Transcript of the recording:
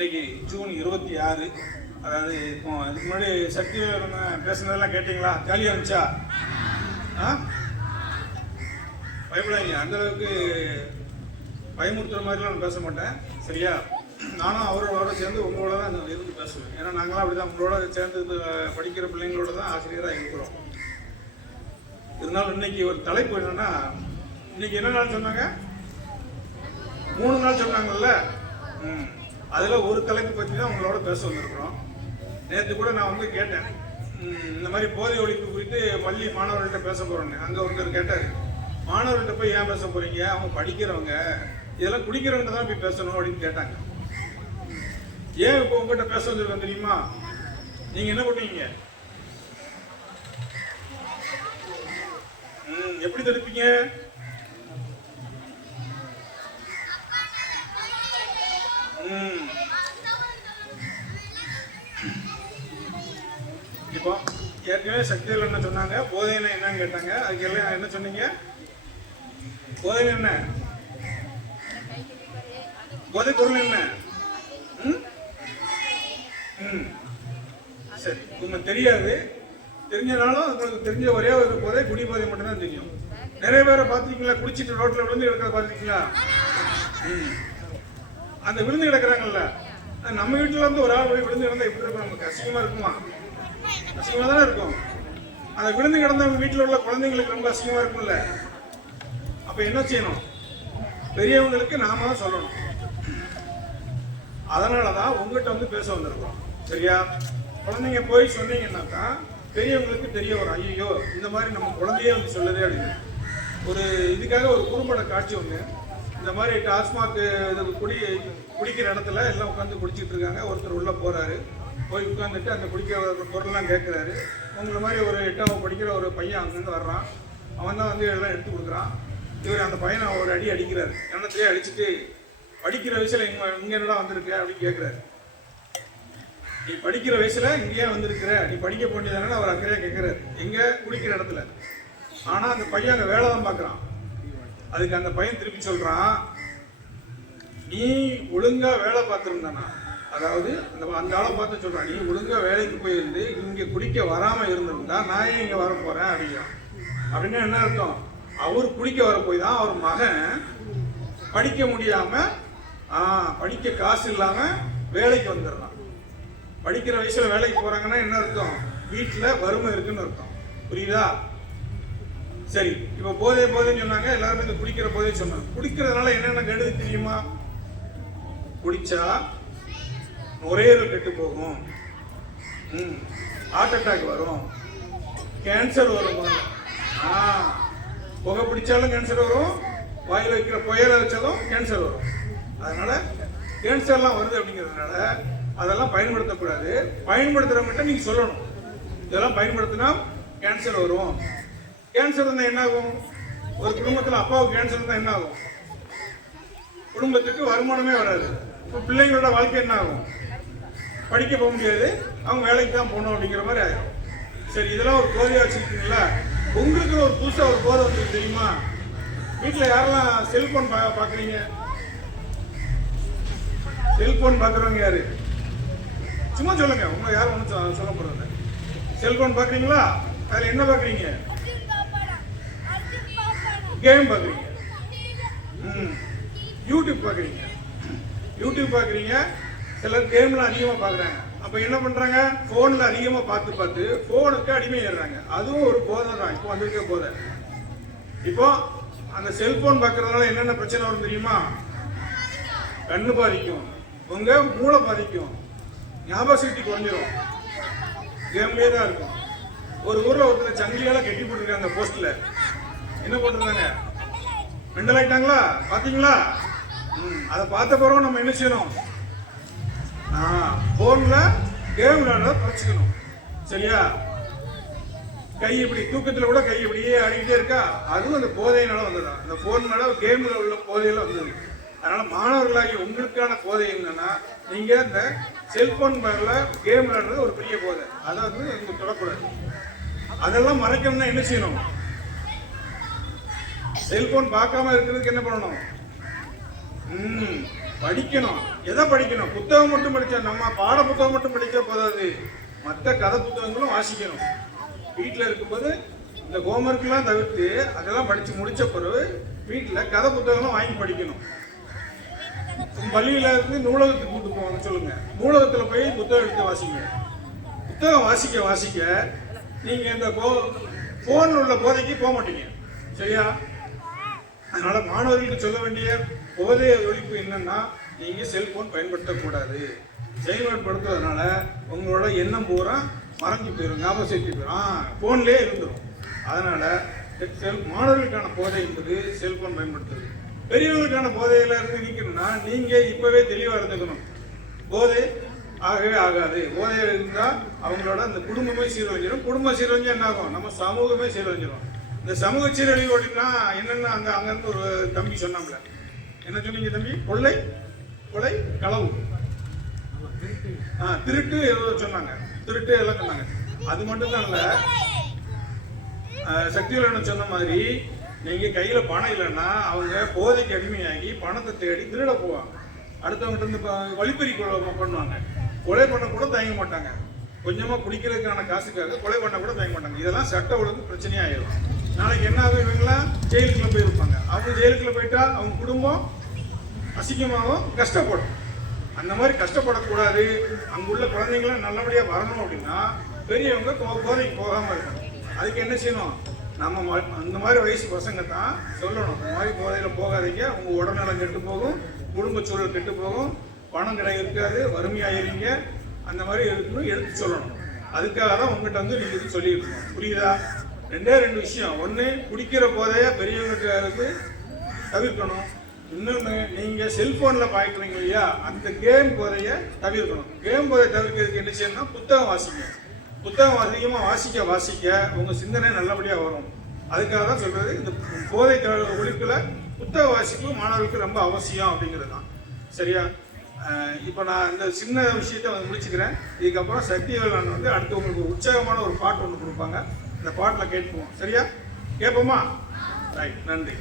இன்னைக்கு ஜூன் இருபத்தி ஆறு. அதாவது இப்போ இதுக்கு முன்னாடி சக்தி பேசுனதெல்லாம் கேட்டிங்களா? ஜாலியாக இருந்துச்சா? ஆ? பயப்படாதீங்க. அந்த அளவுக்கு பயமுறுத்துற மாதிரிலாம் நான் பேச மாட்டேன். சரியா? நானும் அவரோட சேர்ந்து உங்களோட தான் இருந்து பேசுவேன். ஏன்னா நாங்களாம் அப்படி தான் உங்களோட சேர்ந்து படிக்கிற பிள்ளைங்களோட தான் ஆசிரியராக இருக்கிறோம். இருந்தாலும் இன்னைக்கு ஒரு தலைப்பு என்னன்னா இன்னைக்கு என்ன நாள் சொன்னாங்க? மூணு நாள் சொன்னாங்கல்ல? ம். அதில் ஒரு தலைப்பு பற்றி தான் உங்களோட பேச வந்திருக்கிறோம். நேற்று கூட நான் வந்து கேட்டேன். இந்த மாதிரி போதை ஒழிப்பு குறித்து பள்ளி மாணவர்கள்ட்ட பேச போகிறோன்னு அங்கே ஒருத்தர் கேட்டார். மாணவர்கள்ட்ட போய் ஏன் பேச போகிறீங்க அவங்க படிக்கிறவங்க. இதெல்லாம் குடிக்கிறவங்க தான் போய் பேசணும் அப்படின்னு கேட்டாங்க. ஏன் இப்போ உங்ககிட்ட பேச வந்திருக்கோம் தெரியுமா? நீங்கள் என்ன பண்ணுவீங்க? ம், எப்படி தடுப்பீங்க? ம். ஏற்கனவே சக்திகள் என்ன சொன்னாங்க. போதைனா என்னன்னு கேட்டாங்க. அதுக்கு எல்லாம் என்ன சொன்னீங்க? போதை என்ன? போதை பொருள் என்ன? ம்? ம். சரி உங்களுக்கு தெரியாது. தெரிஞ்சனாலும் உங்களுக்கு தெரிஞ்ச ஒரே ஒரு போதை குடி போதை மட்டும்தான் தெரியும். நிறைய பேரை பார்த்துருக்கீங்களா? குடிச்சிட்டு ரோட்டில் விழுந்து கிடக்கிறத பார்த்துருக்கீங்களா? ம். அந்த விழுந்து கிடக்குறாங்கல்ல. நம்ம வீட்டில் இருந்து ஒரு ஆள் போய் விழுந்து கிடந்தா எப்படி இருக்கும்? நமக்கு அசிங்கமாக இருக்குமா? அசிங்கமாக தானே இருக்கும். அதை விழுந்து கிடந்தவங்க வீட்டில் உள்ள குழந்தைங்களுக்கு ரொம்ப அசிங்கமாக இருக்கும்ல. அப்போ என்ன செய்யணும்? பெரியவங்களுக்கு நாம தான் சொல்லணும். அதனால தான் உங்ககிட்ட வந்து பேச வந்திருக்கோம். சரியா? குழந்தைங்க போய் சொன்னீங்கன்னாக்கா பெரியவங்களுக்கு தெரிய வரும். ஐயோ இந்த மாதிரி நம்ம குழந்தையே வந்து சொல்லுதே அப்படின்னு ஒரு இதுக்காக ஒரு குறும்பட காட்சி ஒன்று இந்த மாதிரி டாஸ்மாக் இது குடி குடிக்கிற இடத்துல எல்லாம் உட்காந்து குடிச்சிட்டு இருக்காங்க. ஒருத்தர் உள்ளே போகிறாரு போய் உட்காந்துட்டு அந்த குடிக்கிற பொருள்லாம் கேட்குறாரு. உங்களை மாதிரி ஒரு எட்டாவது படிக்கிற ஒரு பையன் அங்கேருந்து வர்றான். அவன் தான் வந்து எல்லாம் எடுத்து கொடுக்குறான். இவர் அந்த பையனை ஒரு அடி அடிக்கிறாரு. எண்ணத்துலேயே அடிச்சுட்டு படிக்கிற வயசுல இங்கே இங்கே என்னடா வந்திருக்க? அப்படின்னு கேட்குறாரு. நீ படிக்கிற வயசில் இங்கேயே வந்திருக்கிற. நீ படிக்க போண்டியதானே அவர் அக்கறையாக கேட்குறாரு. எங்கே? குடிக்கிற இடத்துல. ஆனால் அந்த பையன் அங்கே வேலை தான் பார்க்குறான். அதுக்கு அந்த பையன் திருப்பி சொல்கிறான் நீ ஒழுங்கா வேலை பார்த்துருந்தானா அதாவது அந்த அந்த ஆளை பார்த்து சொல்கிறான் நீ ஒழுங்காக வேலைக்கு போயிருந்து இங்கே குடிக்க வராமல் இருந்திருந்தா நான் ஏன் இங்கே வர போகிறேன் அப்படிங்கிறான் அப்படின்னா என்ன அர்த்தம்? அவர் குடிக்க வர போய் தான் அவர் மகன். படிக்க முடியாமல் படிக்க காசு இல்லாமல் வேலைக்கு வந்துடுறான். படிக்கிற வயசில் வேலைக்கு போகிறாங்கன்னா என்ன அர்த்தம்? வீட்டில் வறுமை இருக்குன்னு அர்த்தம். புரியுதா? சரி இப்போ போதை போதைன்னு சொன்னாங்க. எல்லாருமே இந்த குடிக்கிற போதே சொன்னாங்க. குடிக்கிறதுனால என்னென்ன கெடுது தெரியுமா? குடிச்சா நுரையீரல் கெட்டு போகும். ம் ஹார்ட் அட்டாக் வரும். கேன்சர் வரும்? ஆ புகை பிடிச்சாலும் கேன்சர் வரும். வாயில் வைக்கிற புயலை வச்சாலும் கேன்சர் வரும். அதனால கேன்சர்லாம் வருது அப்படிங்கிறதுனால அதெல்லாம் பயன்படுத்தக்கூடாது. பயன்படுத்துகிற மட்டும் நீங்கள் சொல்லணும். இதெல்லாம் பயன்படுத்தினா கேன்சர் வரும். கேன்சர் இருந்தால் என்ன ஆகும்? ஒரு குடும்பத்தில் அப்பாவுக்கு கேன்சர் இருந்தால் என்ன ஆகும்? குடும்பத்துக்கு வருமானமே வராது. இப்போ பிள்ளைங்களோட வாழ்க்கை என்ன ஆகும்? படிக்க போக முடியாது. அவங்க வேலைக்கு தான் போகணும் அப்படிங்கிற மாதிரி ஆயிடும் சரி இதெல்லாம் ஒரு கோரியா வச்சுருக்கீங்களா உங்களுக்கு ஒரு புதுசாக ஒரு போதை வந்து தெரியுமா? வீட்டில் யாரெல்லாம் செல்ஃபோன் பா பார்க்குறீங்க? செல்ஃபோன் பார்க்குறவங்க யாரு? சும்மா சொல்லுங்க. உங்களை யாரும் ஒன்றும் சொல்ல போகிறது செல்ஃபோன் பார்க்குறீங்களா? அதில் என்ன பார்க்குறீங்க? கேம் பார்க்குறீங்க. ம். யூடியூப் பார்க்குறீங்க. யூடியூப் பார்க்குறீங்க. சிலர் கேம்ல அதிகமாக பார்க்குறாங்க. அப்போ என்ன பண்ணுறாங்க ஃபோனில் அதிகமாக பார்த்து பார்த்து ஃபோனுக்கு அடிமையிடுறாங்க அதுவும் ஒரு போதை தான். இப்போ வந்திருக்க போதை. இப்போ அந்த செல்போன் பார்க்குறதுனால என்னென்ன பிரச்சனை வரும் தெரியுமா? கண்ணு பாதிக்கும். உங்க மூளை பாதிக்கும். ஞாபக சக்தி குறைஞ்சிரும். கேம்லயே தான் இருக்கும். ஒரு ஊர்ல ஒருத்தர் சங்கிலியால கட்டி போட்டிருக்காங்க போஸ்ட்ல என்ன போட்டிருந்தாங்க? மெண்டல் ஆயிட்டாங்களா? பாத்தீங்களா ம், அதை பார்த்த பிறகு நம்ம என்ன செய்யணும்? போன்ல கேம் விளையாடுறத குறைச்சிக்கணும் சரியா? கை இப்படி தூக்கத்துல கூட கை இப்படியே ஆடிக்கிட்டே இருக்கா? அதுவும் அந்த போதையினால வந்துடும் அந்த ஃபோன்னால கேமில் கேம்ல உள்ள போதையில வந்தது. அதனால மாணவர்களாகி உங்களுக்கான போதை என்னன்னா நீங்க இந்த செல்போன் மேல கேம் விளையாடுறது ஒரு பெரிய போதை. அதை வந்து நீங்க தொடக்கூடாது. அதெல்லாம் மறைக்கணும்னா என்ன செய்யணும்? செல்போன் பார்க்காம இருக்கிறதுக்கு என்ன பண்ணணும்? ம். படிக்கணும். எதை படிக்கணும்? புத்தகம் மட்டும் படித்தா நம்ம பாட புத்தகம் மட்டும் படிக்க போதாது. மற்ற கதை புத்தகங்களும் வாசிக்கணும். வீட்டில் இருக்கும்போது இந்த ஹோம்ஒர்க்லாம் தவிர்த்து அதெல்லாம் படித்து முடித்த பிறகு வீட்டில் கதை புத்தகங்களும் வாங்கி படிக்கணும். பள்ளியில இருந்து நூலகத்துக்கு கூட்டு போவாங்க சொல்லுங்க. நூலகத்தில் போய் புத்தகம் எடுத்து வாசிங்க. புத்தகம் வாசிக்க வாசிக்க நீங்க இந்த போன் உள்ள போதைக்கு போக மாட்டீங்க. சரியா? அதனால மாணவர்களுக்கு சொல்ல வேண்டிய போதை ஒழிப்பு என்னன்னா நீங்க செல்போன் பயன்படுத்தக்கூடாது. செயல்படுத்துறதுனால உங்களோட எண்ணம் பூரா மறைஞ்சு போயிடும் ஞாபகம் சக்தி போயிடும் போன்லேயே இருந்துடும் அதனால செல் மாணவர்களுக்கான போதை என்பது செல்போன் பயன்படுத்துறது. பெரியவர்களுக்கான போதையில இருந்து நீக்கணும்னா நீங்க இப்பவே தெளிவா இருந்துக்கணும். போதை ஆகவே ஆகாது. போதையில் இருந்தா அவங்களோட அந்த குடும்பமே சீரழிஞ்சிடும் குடும்பம் சீரழிஞ்சா என்ன ஆகும் நம்ம சமூகமே சீரழிஞ்சிடும் இந்த சமூக சீரழிவு அப்படின்னா என்னென்ன அங்க அங்க இருந்து ஒரு தம்பி சொன்னாங்களே என்ன சொன்னீங்க தம்பி? கொள்ளை கொலை களவு. திருட்டு ஏதோ சொன்னாங்க. திருட்டு எல்லாம் சொன்னாங்க. அது மட்டும் தான் இல்ல சக்திவேலன் சொன்ன மாதிரி நீங்க கையில பணம் இல்லைன்னா அவங்க போதைக்கு அடிமையாகி பணத்தை தேடி திருட போவாங்க. அடுத்தவங்கிட்ட இருந்து வழிப்பறி பண்ணுவாங்க. கொலை பண்ண கூட தயங்க மாட்டாங்க. கொஞ்சமா குடிக்கிறதுக்கான காசுக்காக கொலை பண்ண கூட தயங்க மாட்டாங்க. இதெல்லாம் சட்ட ஒழுங்கு பிரச்சனையாயிடும் நாளைக்கு என்ன ஆகும் இவங்களாம் ஜெயிலுக்குள்ள போயிருப்பாங்க. அவங்க ஜெயிலுக்குள்ள போயிட்டா அவங்க குடும்பம் அசிங்கமாகவும் கஷ்டப்படும். அந்த மாதிரி கஷ்டப்படக்கூடாது. அங்குள்ள குழந்தைங்களும் நல்லபடியாக வரணும் அப்படின்னா பெரியவங்க போதைக்கு போகாமல் இருக்கணும். அதுக்கு என்ன செய்யணும்? நம்ம ம- அந்த மாதிரி வயசு பசங்க தான் சொல்லணும். இந்த மாதிரி போதையில் போகாதீங்க. உங்கள் உடல்நலம் கெட்டு போகும். குடும்ப சூழல் கெட்டு போகும். பணம் கிடை இருக்காது. வறுமையாயிருங்க அந்த மாதிரி இருக்கணும் எடுத்து சொல்லணும். அதுக்காக தான் உங்ககிட்ட வந்து நீங்கள் இது சொல்லியிருக்கோம். புரியுதா? ரெண்டே ரெண்டு விஷயம். ஒன்று குடிக்கிற போதையாக பெரியவங்களுக்கு இருந்து தவிர்க்கணும். இன்னொன்று நீங்கள் செல்ஃபோனில் பார்க்குறீங்க இல்லையா அந்த கேம் குறைய தவிர்க்கணும். கேம் குறைய தவிர்க்கிறதுக்கு என்ன செய்யணும்னா புத்தகம் வாசிங்க. புத்தகம் அதிகமாக வாசிக்க வாசிக்க உங்கள் சிந்தனை நல்லபடியாக வரும். அதுக்காக தான் சொல்கிறது இந்த போதை த- ஒழிப்புல புத்தக வாசிப்பு மாணவர்களுக்கு ரொம்ப அவசியம் அப்படிங்கிறது தான் சரியா இப்போ நான் இந்த சின்ன விஷயத்தை வந்து முடிச்சுக்கிறேன். இதுக்கப்புறம் சக்திவேலன் வந்து அடுத்து உங்களுக்கு உற்சாகமான ஒரு பாட்டு ஒன்று கொடுப்பாங்க. இந்த பாட்டில் கேட்போம். சரியா? கேட்போமா? ரைட் நன்றி.